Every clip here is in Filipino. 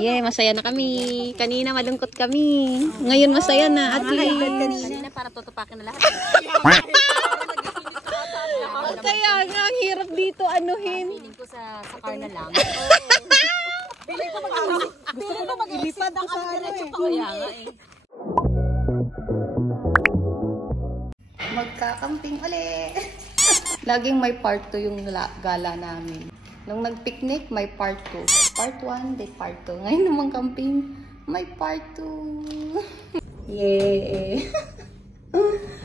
Yeah, masaya na kami. Kanina malungkot kami. Ngayon masaya na at least. Kanina para tutupakin na lahat. Kaya nga, ang hirap dito anuhin. Feeling ko sa car na lang. Gusto ko na mag-ilipad ako sa diretso pa. Kaya nga eh. Magkakamping ulit. Laging may part 2 yung gala namin. Nung nag-picnic, may part 2. Part 1, then part 2. Ngayon naman camping, may part 2. Yay!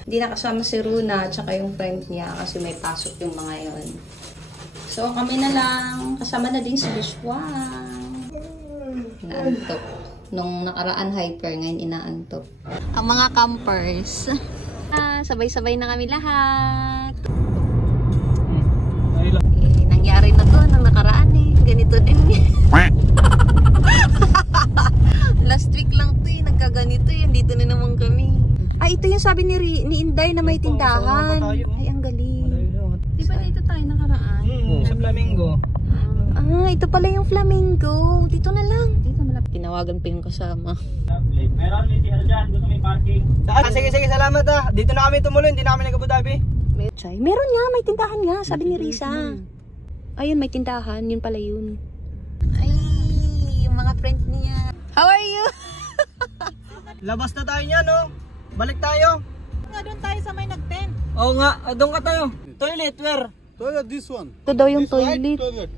Hindi nakasama si Runa at saka yung friend niya kasi may pasok yung mga yon. So kami na lang. Kasama na din si Bishwang. Inaantok. Nung nakaraan hyper, ngayon inaantok. Ang mga campers. Sabay-sabay na kami lahat. Nangyari na to nung nakaraan eh. Ganito din eh. Last week lang to eh. Nagkaganito eh. Dito na naman kami. Ay, ito yung sabi ni Inday na may tindahan. Ay, ang galing. Di ba dito tayo nakaraan? Sa Flamingo. Ito pala yung Flamingo. Dito na lang. Dito na lang. Tinawagan pa yung kasama. Meron ulit dyan. Gusto may parking. Sige, salamat ah. Dito na kami tumuloy. Hindi na kami nag-Abu Dhabi. Meron nga, may tindahan nga. Sabi ni Risa. Ayun, may tindahan. Yun pala yun. Ay, yung mga friend niya. How are you? Labas na tayo niya, no? Balik tayo. Nga doon tayo sa may nag-tent. Oo nga, doon ka tayo. Toilet, where? Toilet, this one. Ito daw yung This white toilet. toilet.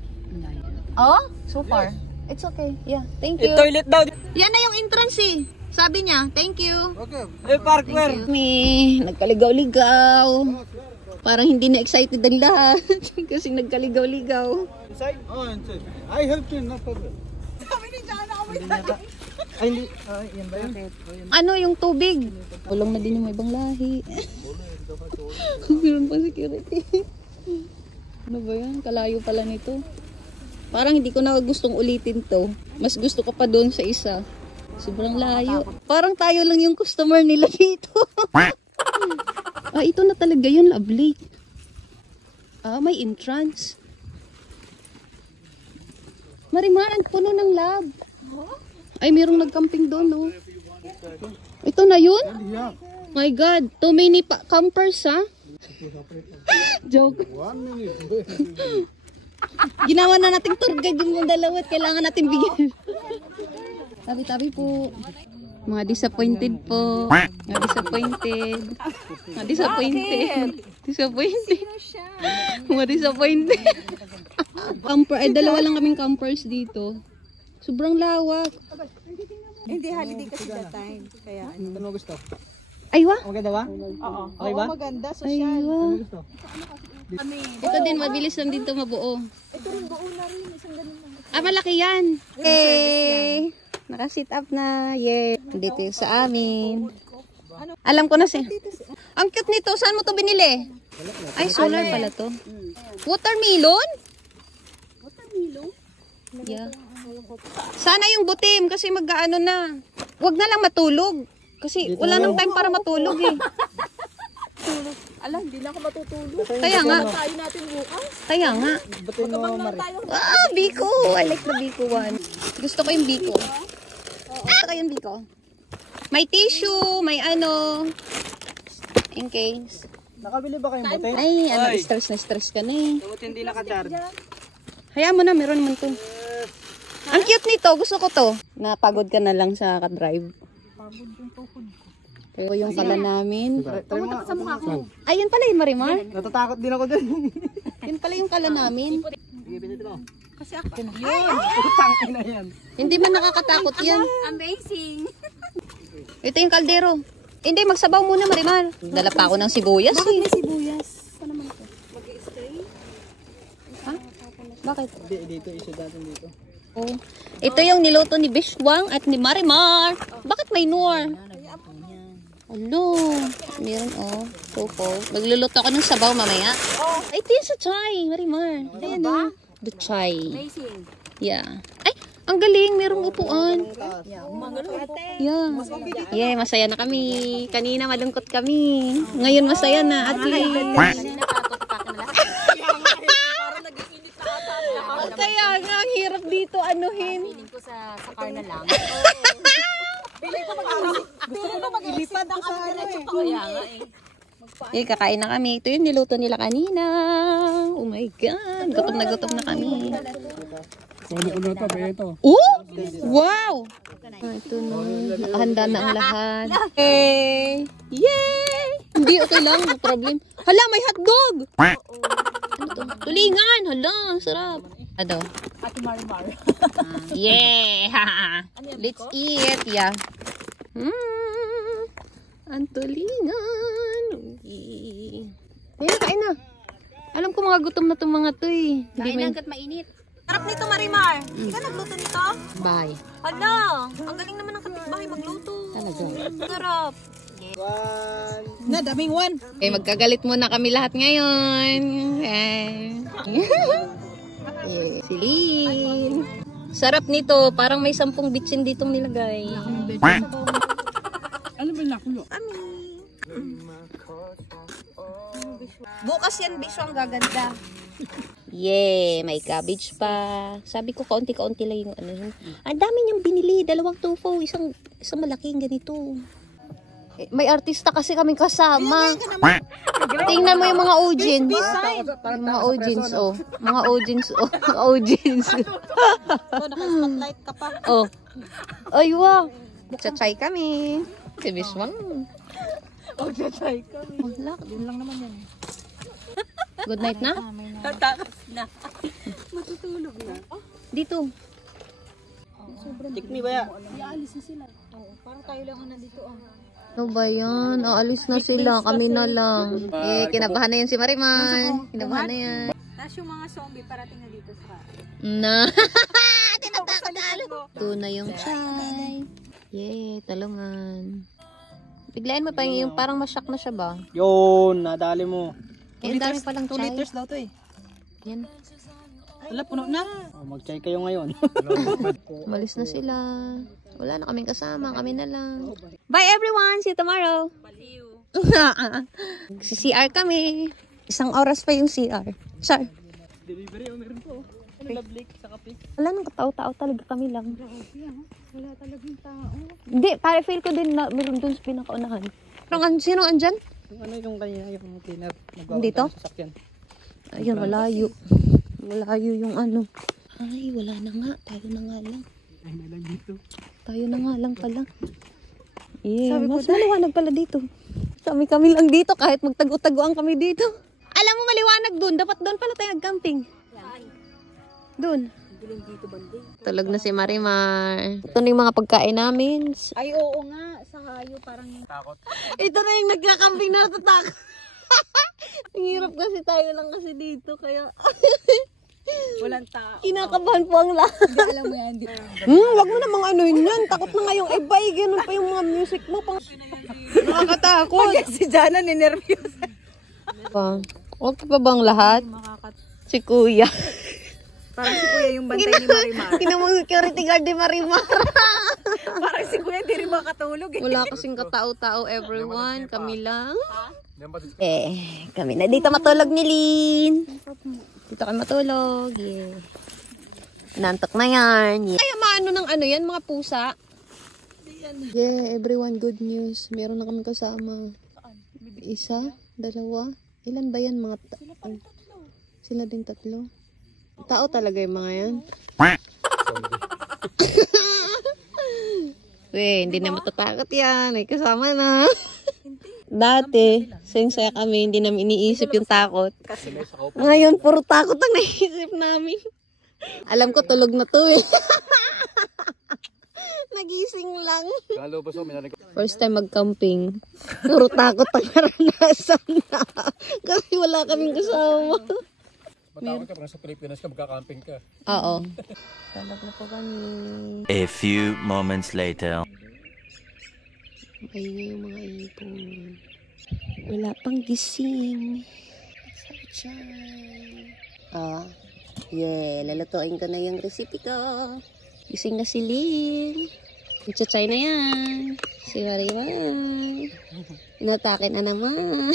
Oh, so far. It's okay. Yeah, thank you. Toilet daw. Yan na yung entrance eh. Sabi niya, thank you. Okay. Park, where? Kami, nagkaligaw-ligaw. Parang hindi na excited ang lahat. Kasi nagkaligaw-ligaw. Inside? Oh, inside. I help you, no problem. Kami ni Jana kami tayo. Ay, hindi. Yan ba yan? Ano yung tubig? Ulong na din yung ibang lahi. Meron pa security. Ano ba yan? Kalayo pala nito. Parang hindi ko na gustong ulitin to. Mas gusto ko pa doon sa isa. Sobrang layo. Parang tayo lang yung customer nila dito. Ito na talaga yun, lovely. May entrance. Marimar, ang puno ng lab. Ay, mayroong nagcamping doon, no? Ito na yun? My God, too many campers, ha? Joke. 1 minute. Ginawa na nating tour guide yung dalawa at kailangan natin bigyan. Tabi-tabi po. Mga disappointed po. Mga disappointed. Mga disappointed. Disappointed. Mga disappointed. Camper, dalawa lang kaming campers dito. Sobrang lawak. Hindi, holiday kasi that time. Kaya Ano mo gusto? Aywa. Maganda ba? oo. Okay ba? Oo, maganda, social. Aywa. Gusto? Ito din, mabilis lang dito mabuo. Ito rin buo na rin, isang ganun lang. Malaki yan. Okay. Naka-sit up na. Yeah. Dito yung sa amin. Alam ko na siya. Ang cute nito. Saan mo to binili? Ay, solar pala to. Watermelon? Watermelon? Yeah. Sana yung butim kasi mag-ano na. Wag na lang matulog. Kasi wala nang time para matulog eh. Alam, hindi na ako matutulog. Kaya nga. Tayo natin bukas. Kaya nga. Batin mo, Mari. Biko. I like the Biko one. Gusto ko yung Biko. Gusto ko yung Biko. May tissue, may ano. In case. Nakabili ba kayong bote? Ay, stress na stress ka na eh. Bote hindi nakacharge. Hayaan mo na, meron naman to. Ang cute nito, gusto ko to. Napagod ka na lang sa ka-drive. Pagod yung tuhod ko. Ito yung kala namin. Try mo Sa mukha ko. Ayun pala yung Marimar. Natatakot din ako dun. Yun pala yung kala namin. Sige, pinito mo. Kasi ako. Yun! Tangin na yan. Hindi man nakakatakot yan. Amazing! Ito yung kaldero. Hindi, magsabaw muna Marimar. Dala pa ako ng sibuyas eh. May sibuyas. Ano naman ito? Ha? Bakit? Dito, isa natin dito. Oh. Ito yung niluto ni Bishwang at ni Marimar. Bakit may Noor? Ano? Meron oh. Coco. Magluluto ako ng sabaw mamaya. Ay, ito yung sa chai, Marimar. Ayan oh. The chai. Amazing! Yeah. Ay, ang galing. Merong upuan. Yeah. Yeah, masaya na kami. Kanina malungkot kami. Ngayon masaya na. At Kanina para tutupakin na lahat. kaya nga, ang hirap dito anuhin. Feeling ko sa Sa car na lang. Ilipad ko sa ano eh. Kaya nga eh. Kakain na kami. Ito yung niluto nila kanina. Oh my God. Gutom na kami. Oh! Wow! Ito na. Nakahanda na ang lahat. Hey! Yay! Hindi, okay lang. No problem. Hala, may hotdog! Ano to? Tulingan! Hala, sarap. Ano? Ate Marimar. Yeah! Let's eat. Yeah. Ang tulingan. Ayan, kain na. Alam ko mga gutom na itong mga to eh. Kain lang kat mainit. Sarap nito, Marimar. Hindi ka nagluto nito? Bye. Hala, ang galing naman ng kapitbahay magluto. Talaga. Sarap. One. Na, daming one. Eh, magkagalit muna kami lahat ngayon. Silin. Sarap nito. Parang may 10 bitsin ditong nilagay. Ano ba nakulo? Bukas yan, bisyo ang gaganda. Yeah, may cabbage pa. Sabi ko, kaunti-kaunti lang yung ano. Ang dami niyang binili. 2 tofu. Isang malaking ganito. Eh, may artista kasi kaming kasama. Tingnan mo yung mga audience. Yung mga audience, oh. Mga audience, oh. Audience. So, naka-spotlight ka pa. Oh. Ay, wow. Tsachay kami. Si Biswang. Oh, chay kami. Wala. Yun lang naman yan. Good night na? Takas na. Matutulog na. Dito. Tikmi ba ya? Parang tayo lang ang nandito ah. Ano ba yan? Aalis na sila. Kami na lang. Eh, kinabahan na yan si Marimar. Kinabahan na yan. Tapos yung mga zombie parating na dito sa Na. Tinatakot na. Ito na yung chai. Yay, talungan. Biglayan mo pa yung parang masyak na siya ba? Yun, nadali mo. Eh, ang dami palang 2 chai. liters daw to eh. Yan. Wala, puno na. Oh, mag-chai kayo ngayon. Umalis na sila. Wala na kaming kasama. Kami na lang. Bye everyone! See you tomorrow! Si CR kami. 1 oras pa yung CR. Char. Delivery, meron po. Ano lablik sa kape? Wala nang katao-tao talaga kami lang. Wala talagang tao. Hindi, para feel ko din na meron dun sa pinakaunahan. Sino andyan? Yung ano yung kanina, yung cleaner. Dito? Sa sasakyan. Ayun, malayo. Malayo yung ano. Ay, wala na nga. Tayo na nga lang. Ay, may lang dito. Tayo na nga lang pala. Yeah, mas maliwanag pala dito. Kami lang dito kahit magtago-taguan kami dito. Alam mo, maliwanag dun. Dapat doon pala tayo nag-camping. Doon. Tulog na si Marimar. Ito na yung mga pagkain namin. Ay, oo nga. Sa hayo parang... Takot. Ito na yung nagkakamping na natatakot. Ang hirap kasi tayo lang kasi dito. Kaya Walang tao. kinakabahan po ang lahat. Hindi, alam mo yan. Wag mo namang ano yun yan. Takot na nga yung ebay. Ganun pa yung mga music mo. Nakakatakot. Si Jana ninervyos. Okay pa bang lahat? Si Kuya. Parang si Kuya yung bantay ni Marimar. Kinamang security guard ni Marimar. Parang si Kuya hindi rin makatulog eh. Wala kasing katao-tao everyone. Kami lang. Kami na dito matulog ni Lynn. Dito kami matulog. Yeah. Nantok na yan. Yeah. Ay, maano ng ano yan, mga pusa. Yeah, everyone, good news. Meron na kami kasama. 1, 2, ilan ba yan? Mga sila din 3. Tao talaga yung mga yan. Weh, hindi na matatakot yan. May kasama na. Dati, saya kami, hindi namin iniisip yung takot. Ngayon, puro takot ang naisip namin. Alam ko, tulog na to eh. Nagising lang. First time mag-camping. Puro takot ang naranasan na. Kasi wala kaming kasama. Matakot ka, parang sa Pilipinas ka, magka-camping ka. Oo. Talag na po kami. A few moments later. Maingay yung mga ipon. Wala pang gising. Yeah. Lulutuin ko na yung recipe ko. Gising na si Lynn. Itchay na yan. Si Marimar. Inatake na naman.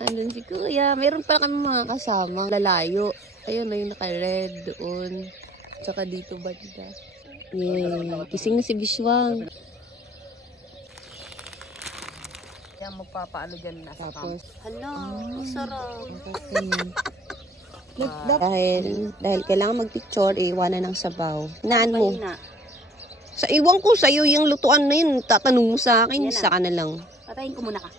Andun si Kuya. Meron pa kami mga kasama. Lalayo. Ayun na yung naka-red doon. Tsaka dito banda. Yay. Gising na si Bishwang. Kaya magpapaalo dyan na sa Tapos, Hala, sarap. dahil kailangan mag-picture, iwanan ng sabaw. Naan mo? Na. Sa iwan ko, sa'yo yung lutuan na yun. Tatanong mo sa akin, Yan na. sa ka na lang. Patayin ko muna ka.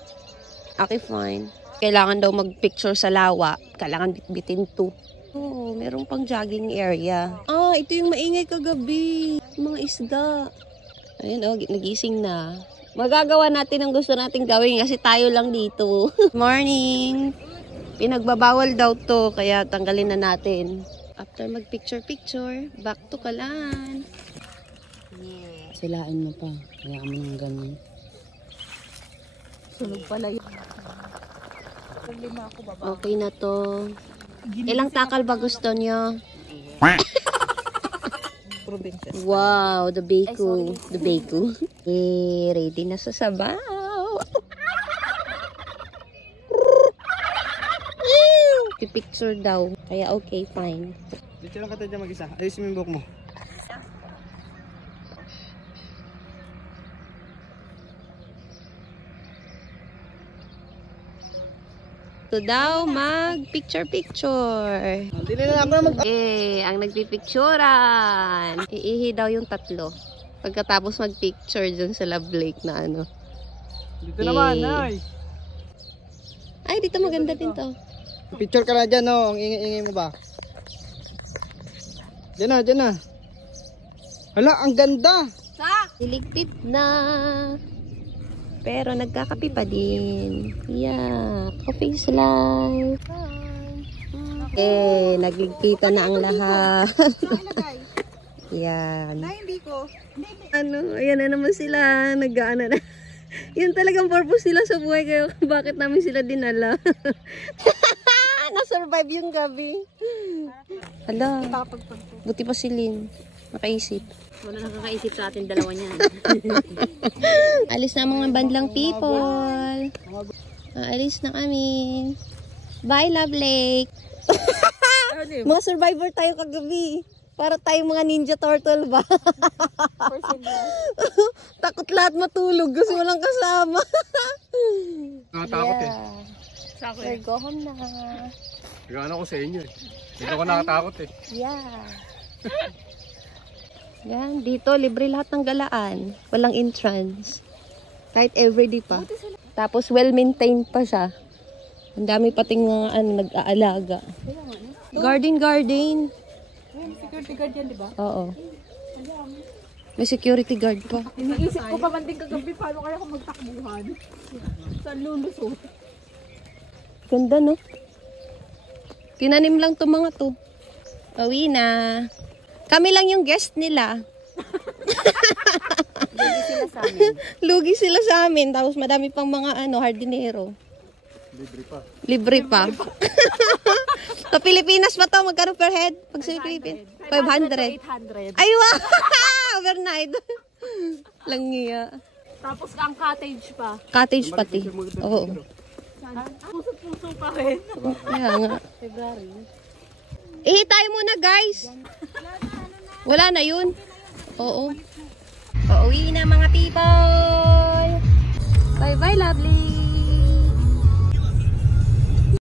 Okay, fine. Kailangan daw mag-picture sa lawa. Kailangan bitbitin to. Oh, meron pang jogging area. Ah, ito yung maingay kagabi. Mga isda. Ayun, oh, nagising na. Magagawa natin ang gusto nating gawin kasi tayo lang dito. Morning! Pinagbabawal daw to, kaya tanggalin na natin. After mag-picture-picture, back to Kalan. Yeah. Silain mo pa. Kaya mo nang ganun. Sunog pala yun. Okay na to. Ilang takal ba gusto niyo? Wow, the bacon. The bacon. Eh, ready na sa sabaw. Picture daw. Kaya okay, fine. Dito lang ka tayo dyan mag-isa. Ayusin mo yung buhok mo. So daw, mag-picture-picture. Hindi na ako na mag... Ang nagpipicturan. Iihi daw yung tatlo. Pagkatapos mag-picture dun sa Love Lake na ano. Dito naman, ay. Ay, dito maganda din to. Picture ka na dyan, no? Ang ingay-ingay mo ba? Dyan na, dyan na. Hala, ang ganda! Iligpit na. Pero nagkakapi pa din. Yeah, coffee's life. Nagkikita na ang lahat. Yan. Hindi ko. Ano, ayan na naman sila. Nag-aana na. Yun talagang purpose nila sa buhay. Kaya bakit namin sila dinala? Na-survive yung gabi. Hala. Buti pa si Lynn. Nakaisip. Wala nakakaisip sa atin dalawa niyan. Alis na mga bandlang people. Alis na kami. Bye, Love Lake. Mga survivor tayo kagabi. Para tayong mga ninja turtle ba? Takot lahat matulog kasi walang kasama. Nakatakot eh. We're go home na. Gano'n ko sa inyo eh. Hindi ako nakatakot eh. Yeah. Yan, dito libre lahat ng galaan. Walang entrance. Kahit everyday pa. Tapos well-maintained pa siya. Ang dami pating nag-aalaga. Garden. Security guard yan, di ba? Oo. May security guard pa. Iniisip ko pa man din kagabi, paano kaya ako magtakbuhan? Saan lulusot? Ganda, no? Tinanim lang to mga to. Uwi na. Kami lang yung guest nila. Lugi sila sa amin. Lugi sila sa amin. Tapos madami pang mga hardinero. Libre pa. Sa Pilipinas pa to, magkano per head? Pag sa Pilipinas? 500. 800. Ay, wow! Overnight. Langiya. Tapos ang cottage pa. Cottage pati. Oo. Puso pa rin. Kaya nga. Tayo muna, guys. Wala na yun. Oo. Pauwi na mga people. Bye-bye, lovely.